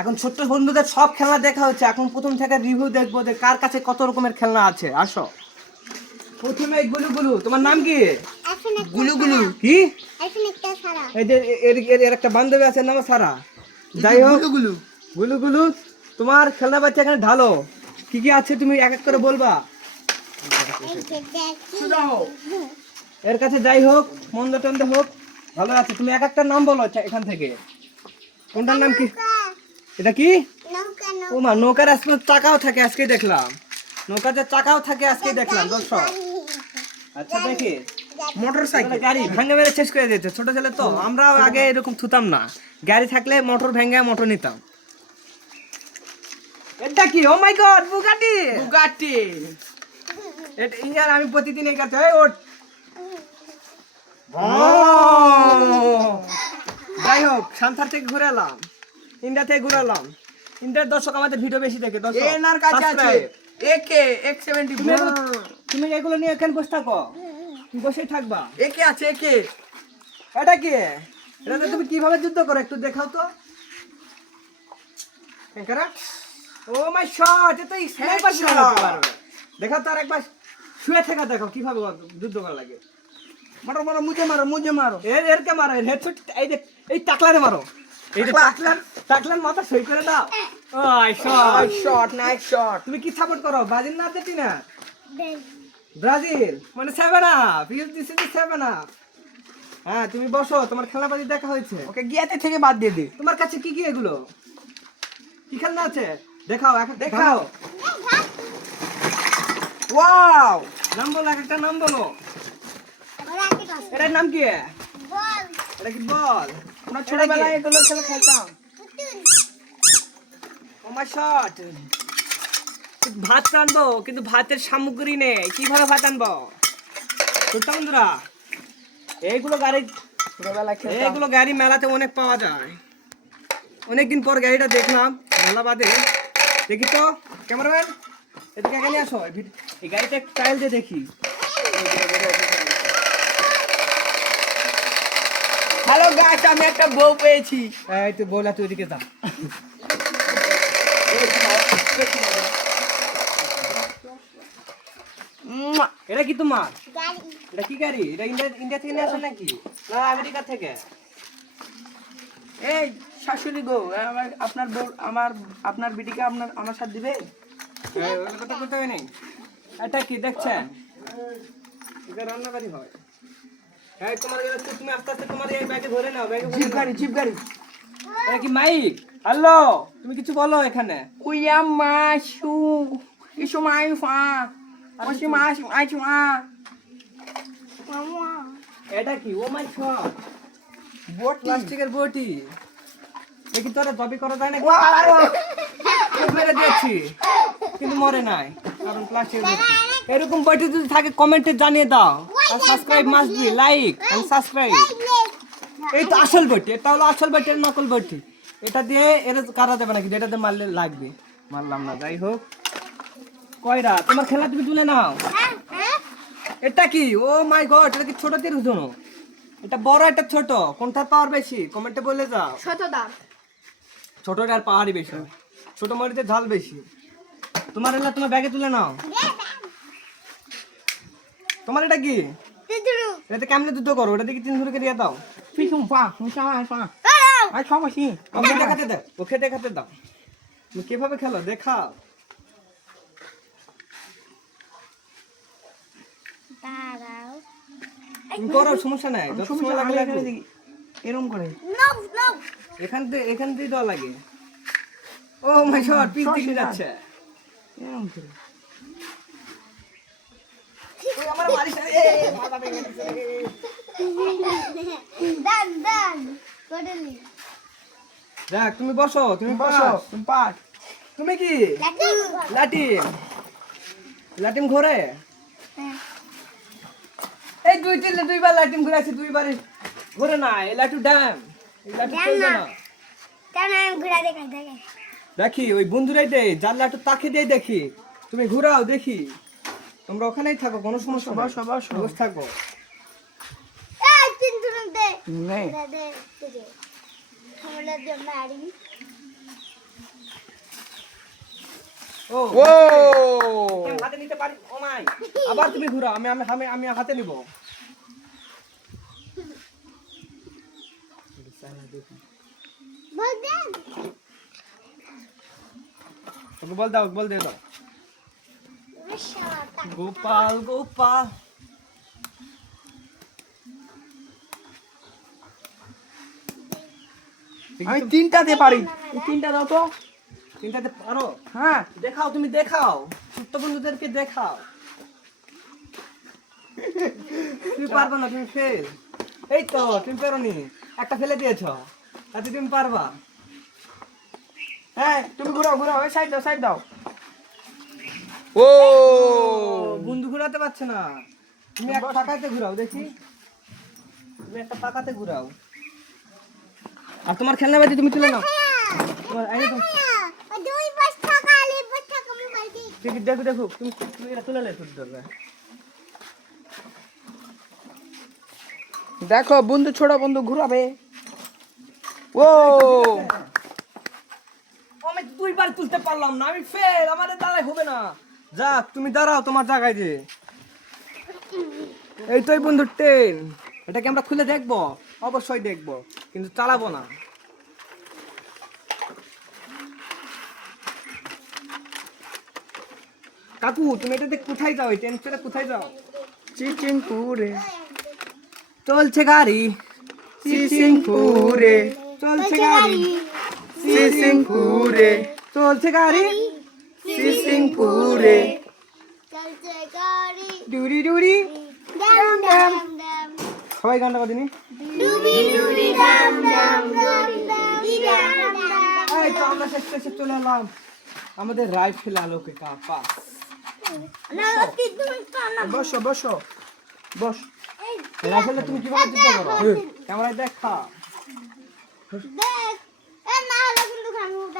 এখন ছোট্ট বন্ধুদের সব খেলনা দেখা হচ্ছে, এখন প্রথম থেকে রিভিউ দেখবো যে কার কাছে কত রকমের খেলনা আছে। আসো প্রথমে গুলু গুলু, তোমার নাম কি? গুলু গুলু কি? এই যে এর একটা বান্ধবী আছে নাম সারা। যাই হোক গুলু গুলু, গুলু গুলু তোমার খেলনা বাচ্চা এখানে ঢালো, কি কি আছে তুমি এক এক করে বলবা। এর কাছে যাই হোক মন্দ টন্দ হোক ভালো আছে, তুমি এক একটা নাম বলো এখান থেকে। কোনটার নাম কি? এটা কি? ও মা, নৌকার আজকে চাকাও থাকে, আজকে দেখলাম নৌকাতে চাকাও থাকে, আজকে দেখলাম দর্শক। আচ্ছা দেখি মোটরসাইকেল, গাড়ি ভাঙে মেরে শেষ করে দিয়েছে ছোট ছেলে তো, আমরা আগে এরকম থুতাম না, গাড়ি থাকলে মোটর ভেঙে মোটর নিতাম। এটা কি? ও মাই গড, বুগাটি। বুগাটি এটা ইয়ার আমি প্রতিদিন এই কাছে ওঠ। যাই হোক সান্থার থেকে ঘুরে এলাম, ইন্ডিয়া থেকে ঘুরে এলাম। ইন্ডিয়ার দর্শক আমাদের ভিডিও বেশি দেখে, দর্শক এনার কাছে আছে একে X74। তুমি এগুলো নিয়ে এখানে বসে থাকো, বসেই থাকবা। একে আছে একে। এটা কি? এটাতে তুমি কিভাবে যুদ্ধ করো একটু দেখাও তো। এঙ্কারা ও মাই শট, এ তো স্নাইপার শট। দেখাও তো আরেকবার, শুয়ে থাকা দেখো কিভাবে যুদ্ধ করা লাগে। মারো মারো, মুঝে মারো, মুঝে মারো। এরকে মারো, এর হেডশট। এই দেখ, এই টাকলারে মারো, এই যে টাকলার মাথা সই করে দাও। ওই শট শট, নাইস শট। তুমি কি সাপোর্ট করো, ব্রাজিল না আর্জেন্টিনা? ব্রাজিল মানে 7 up, you this is 7 up. হ্যাঁ তুমি বসো, তোমার খেলাবাজি দেখা হয়েছে। ওকে গিয়াতে থেকে বাদ দিয়ে দে। তোমার কাছে কি কি এগুলো, কি খেলনা আছে দেখাও, এখন দেখাও। ওয়াও, নাম বলো, একটা নাম বলো। এটার নাম কি? বল। এটা কি বল? আমরা ছোটবেলায় এগুলো খেলা খেলতাম। ও মাই শট। ভাত রানবো কিন্তু ভাতের সামগ্রী নেই, কিভাবে ভাত আনবো? ছোট্ট বন্ধুরা এইগুলো গাড়ি ছোটবেলায় খেলতাম, এইগুলো গাড়ি মেলাতে অনেক পাওয়া যায়। অনেকদিন পর গাড়িটা দেখলাম মেলা বাদে। দেখি তো ক্যামেরাম্যান, এদিকে এখানে আসো, এই গাড়িটা ট্রায়াল দিয়ে দেখি। হ্যালো গাইস, আমি একটা বউ পেয়েছি। এই তুই বলা, তুই এদিকে যা। এটা কি তোমার গাড়ি? এটা কি গাড়ি? এটা ইন্ডিয়া থেকে নিয়ে আসো নাকি না আমেরিকা থেকে? এই শাশুড়ি গো, আপনার বউ আপনার বিটিকে আমার সাথে দিবে? ওই কথা বলতে হবে নেই। এটা কি দেখছেন? এটা রান্নাবাড়ি হয়। এই তোমার তুমি আস্তে আস্তে তোমার এই ব্যাগে ধরে নাও, ব্যাগে জিপ গাড়ি। এটা কি মাইক? হ্যালো, তুমি কিছু বলো এখানে। উইয়াম মাশু ইসু মাইফা মাশি মাশি আইচুয়া। মামা এটা কি? ও মাই গড, বট, প্লাস্টিকের বটি। দেখি তোরা জবি করা যায় না, মেরে দিয়েছি কিন্তু মরে নাই, কারণ প্লাস্টিকের বটি। এরকম বটি যদি থাকে কমেন্টে জানিয়ে দাও, আর subscribe must be, like and subscribe. এই তো আসল বটি, এটা হলো আসল বটি, এর নকল বটি। এটা দিয়ে এর কাটা দেবে নাকি, এটাতে মারলে লাগবে, মারলাম না। যাই হোক কয়রা তোমার খেলা তুমি তুলে নাও। এটা কি? ও মাই গড, এটা কি ছোট তীর জন্য? এটা বড়, এটা ছোট, কোনটার পাওয়ার বেশি কমেন্টে বলে যাও। ছোটটার পাওয়ারই বেশি, ছোট মরিতে ঝাল বেশি। তোমার এলা তোমার ব্যাগে তুলে নাও। তোমার এটা কি? এটাতে কেমনে যুদ্ধ করো? এটা দেখি 3 ধরে দিয়ে দাও। ওকে দেখাতে দাও, ওকে দেখাতে দাও, তুমি কিভাবে খেলো দেখাও। তুমি করো, সমস্যা নাই, যত সময় লাগে এরকম করে এখান দিয়ে দেওয়া লাগে। ও মাই গড, পিস দিকে যাচ্ছে এরকম করে। ওই আমার মারিস, মাথা ভেঙে গেছে। দান কোডলি দেখ, তুমি বসো, তুমি বসো, তুমি পাট। তুমি কি লাটিম ঘোরে? এই দুইবার লাটিম ঘুরে আছে, দুইবারে ঘুরে না। এই লাটু ড্যাম, এই লাটু চলবে না। কেন আমি ঘুরা দেখে দেখি, ওই বন্ধুরাই দেয় যার লাটু তাকে দিয়ে দেখি। তুমি ঘুরাও দেখি, তোমরা ওখানেই থাকো, কোনো সমস্যা বস থাকো। ও ও আমি হাতে নিতে পারি ও মাই আবার তুমি ঘুরাও আমি আমি আমি আমি হাতে নিব তোকে বল দে দাও গোপাল গোপাল আমি তিনটাতে পারি এই তিনটা দাও তো তিনটাতে পারো হ্যাঁ দেখাও তুমি দেখাও ছোট্ট বন্ধুদেরকে দেখাও তুমি পারবা না তুমি ফেল এই তো তুমি পারোনি একটা ফেলে দিয়েছ তাতে তুমি পারবা হ্যাঁ তুমি ঘুরাও ঘুরাও ওই সাইড দাও ও বন্ধু ঘুরাতে পারছে না তুমি একটা পাকাতে ঘুরাও দেখি তুমি একটা পাকাতে ঘুরাও আর তোমার খেলনা বাজি তুমি তুলে নাও তোমার এই তো ঠিক দেখো দেখো তুমি তুমি এটা তুলে লে তুলে ধরবে দেখো বন্ধু ছোট বন্ধু ঘুরাবে ও আমি দুইবার তুলতে পারলাম না আমি ফেল আমাদের দ্বারাই হবে না যাক তুমি দাঁড়াও তোমার জায়গায় যে এই তোই বন্ধু ট্রেন এটাকে আমরা খুলে দেখবো অবশ্যই দেখবো কিন্তু চালাবো না কাকু তুমি এটাতে কোথায় যাও এই ট্রেন ছেড়ে কোথায় যাও চিচিংপুরে চলছে গাড়ি চিচিংপুরে চলছে গাড়ি চিচিংপুরে চলছে গাড়ি চিচিংপুরে ডুরি ডুরি সবাই গানটা কদিনই এই তো আমরা শেষে চলে এলাম আমাদের রাইফেল আলোকে পাস বসো বসো বস রাইফেলটা তুমি কিভাবে যুদ্ধ করো ক্যামেরায় দেখা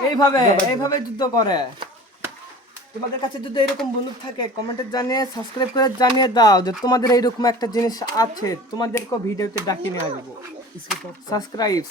এইভাবে যুদ্ধ করে তোমাদের কাছে যদি এরকম বন্দুক থাকে কমেন্টে জানিয়ে সাবস্ক্রাইব করে জানিয়ে দাও যে তোমাদের এইরকম একটা জিনিস আছে তোমাদেরকে ভিডিওতে ডাকিয়ে নিয়ে আসবো সাবস্ক্রাইব